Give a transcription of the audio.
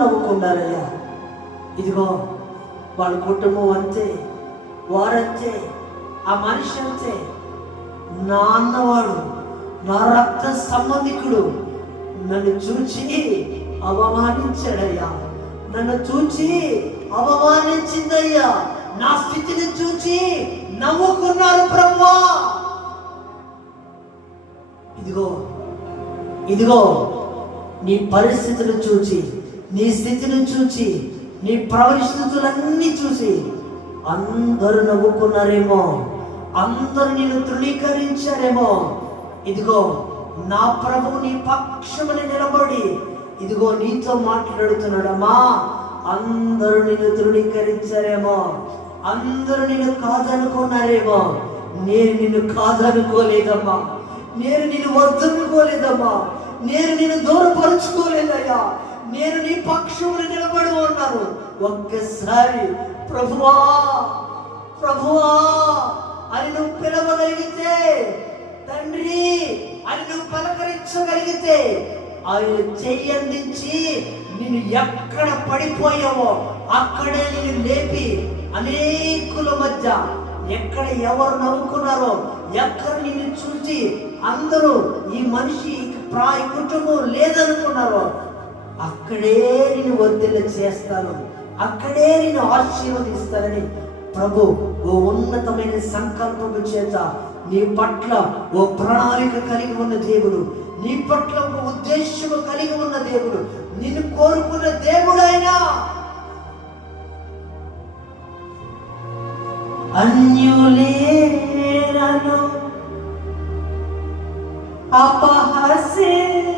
నవ్వుకున్నారయ్యా. ఇదిగో వాళ్ళ కుటుంబం అంతే, వారంతే, ఆ మనిషి అంతే. నా అన్నవాడు, నా రక్త సంబంధికుడు నన్ను చూచి అవమానించాడయ్యా, నన్ను చూచి అవమానించిందయ్యా, నా స్థితిని చూచి నవ్వుకున్నారు ప్రభువా. ఇదిగో ఇదిగో నీ పరిస్థితులు చూచి, నీ స్థితిని చూచి, నీ పరిస్థితులన్నీ చూసి అందరూ నవ్వుకున్నారేమో, అందరూ నిన్ను తృణీకరించారేమో. ఇదిగో నా ప్రభువు నీ పక్షమున నిలబడి ఇదిగో నీతో మాట్లాడుతున్నాడమ్మా. అందరూ నిన్ను తృణీకరించారేమో, అందరూ నిన్ను కాదనుకున్నారేమో. నేను నిన్ను కాదనుకోలేదమ్మా, నేను నిన్ను వద్దనుకోలేదమ్మా, నేను నిన్ను దూరపరుచుకోలేదయ్యా. నేను నీ పక్షమున నిలబడి ఉన్నాను. ఒక్కసారి ప్రభువా ప్రభువా అని నువ్వు పిలవగలిగితే, తండ్రి అని నువ్వు పలకరించగలిగితే, ఆయన చెయ్యందించి నిన్ను ఎక్కడ పడిపోయావో అక్కడే నిన్ను లేపి అనేకుల మధ్య ఎక్కడ ఎవరు నవ్వుకున్నారో, ఎక్కడ నిన్ను చూసి అందరూ ఈ మనిషి కుటుంబం లేదనుకున్నారో అక్కడే నిన్ను వర్ధిల్ల చేస్తాను, అక్కడే నిన్ను ఆశీర్వదిస్తానని ప్రభు ఓ ఉన్నతమైన సంకల్పము చేత నీ పట్ల ఓ ప్రణాళిక కలిగి ఉన్న దేవుడు, నీ పట్ల ఒక ఉద్దేశము కలిగి ఉన్న దేవుడు, నిన్ను కోరుకున్న దేవుడైనా. అన్యులేరను అపహసించిన